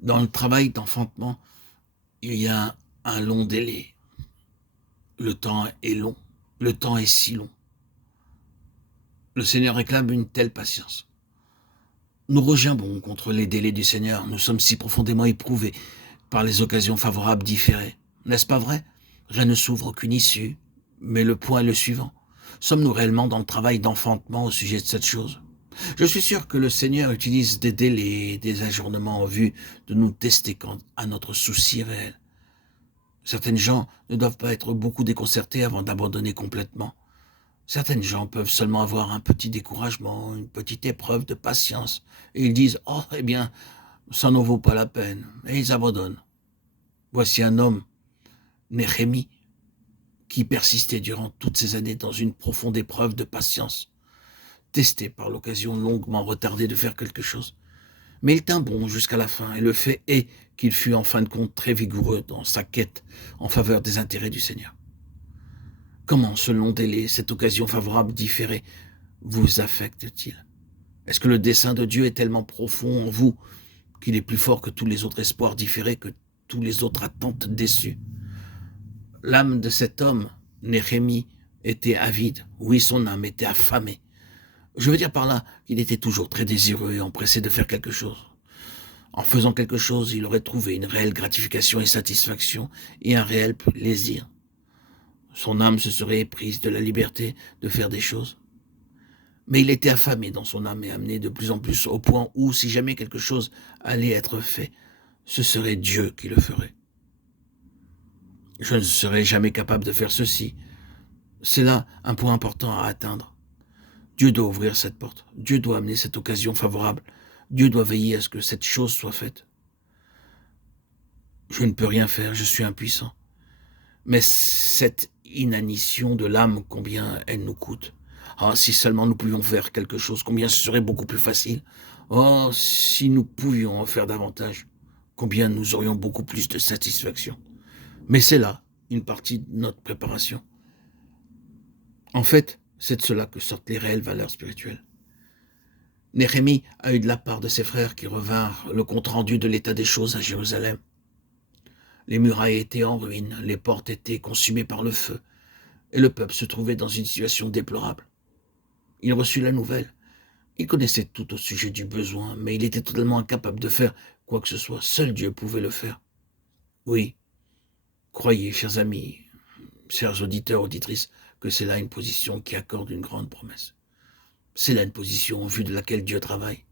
Dans le travail d'enfantement, il y a un long délai. Le temps est long. Le temps est si long. Le Seigneur réclame une telle patience. Nous regimbons contre les délais du Seigneur. Nous sommes si profondément éprouvés par les occasions favorables différées. N'est-ce pas vrai? Rien ne s'ouvre qu'une issue. Mais le point est le suivant. Sommes-nous réellement dans le travail d'enfantement au sujet de cette chose? Je suis sûr que le Seigneur utilise des délais et des ajournements en vue de nous tester quant à notre souci réel. Certaines gens ne doivent pas être beaucoup déconcertés avant d'abandonner complètement. Certaines gens peuvent seulement avoir un petit découragement, une petite épreuve de patience, et ils disent « Oh, eh bien, ça n'en vaut pas la peine », et ils abandonnent. Voici un homme, Néhémie, qui persistait durant toutes ces années dans une profonde épreuve de patience, testé par l'occasion longuement retardée de faire quelque chose. Mais il tint bon jusqu'à la fin, et le fait est qu'il fut en fin de compte très vigoureux dans sa quête en faveur des intérêts du Seigneur. Comment ce long délai, cette occasion favorable différée, vous affecte-t-il? Est-ce que le dessein de Dieu est tellement profond en vous qu'il est plus fort que tous les autres espoirs différés, que tous les autres attentes déçues? L'âme de cet homme, Néhémie, était avide. Oui, son âme était affamée. Je veux dire par là qu'il était toujours très désireux et empressé de faire quelque chose. En faisant quelque chose, il aurait trouvé une réelle gratification et satisfaction et un réel plaisir. Son âme se serait éprise de la liberté de faire des choses. Mais il était affamé dans son âme et amené de plus en plus au point où, si jamais quelque chose allait être fait, ce serait Dieu qui le ferait. Je ne serais jamais capable de faire ceci. C'est là un point important à atteindre. Dieu doit ouvrir cette porte. Dieu doit amener cette occasion favorable. Dieu doit veiller à ce que cette chose soit faite. Je ne peux rien faire, je suis impuissant. Mais cette inanition de l'âme, combien elle nous coûte. Ah, si seulement nous pouvions faire quelque chose, combien ce serait beaucoup plus facile. Oh, si nous pouvions en faire davantage, combien nous aurions beaucoup plus de satisfaction. Mais c'est là une partie de notre préparation. En fait, c'est de cela que sortent les réelles valeurs spirituelles. Néhémie a eu de la part de ses frères qui revinrent le compte-rendu de l'état des choses à Jérusalem. Les murailles étaient en ruine, les portes étaient consumées par le feu, et le peuple se trouvait dans une situation déplorable. Il reçut la nouvelle. Il connaissait tout au sujet du besoin, mais il était totalement incapable de faire quoi que ce soit. Seul Dieu pouvait le faire. Oui, croyez, chers amis, chers auditeurs, auditrices, que c'est là une position qui accorde une grande promesse. C'est là une position en vue de laquelle Dieu travaille.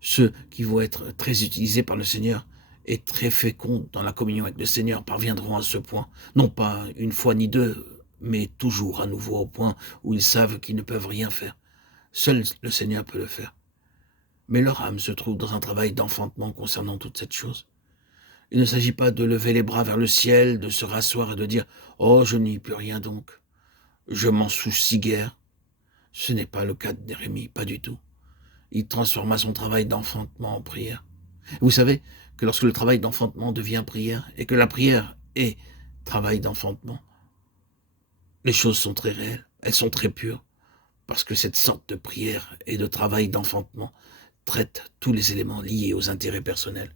Ceux qui vont être très utilisés par le Seigneur et très féconds dans la communion avec le Seigneur parviendront à ce point, non pas une fois ni deux, mais toujours à nouveau au point où ils savent qu'ils ne peuvent rien faire. Seul le Seigneur peut le faire. Mais leur âme se trouve dans un travail d'enfantement concernant toute cette chose. Il ne s'agit pas de lever les bras vers le ciel, de se rasseoir et de dire « Oh, je n'y peux rien donc, je m'en soucie guère ». Ce n'est pas le cas de Néhémie, pas du tout. Il transforma son travail d'enfantement en prière. Vous savez que lorsque le travail d'enfantement devient prière, et que la prière est travail d'enfantement, les choses sont très réelles, elles sont très pures, parce que cette sorte de prière et de travail d'enfantement traite tous les éléments liés aux intérêts personnels.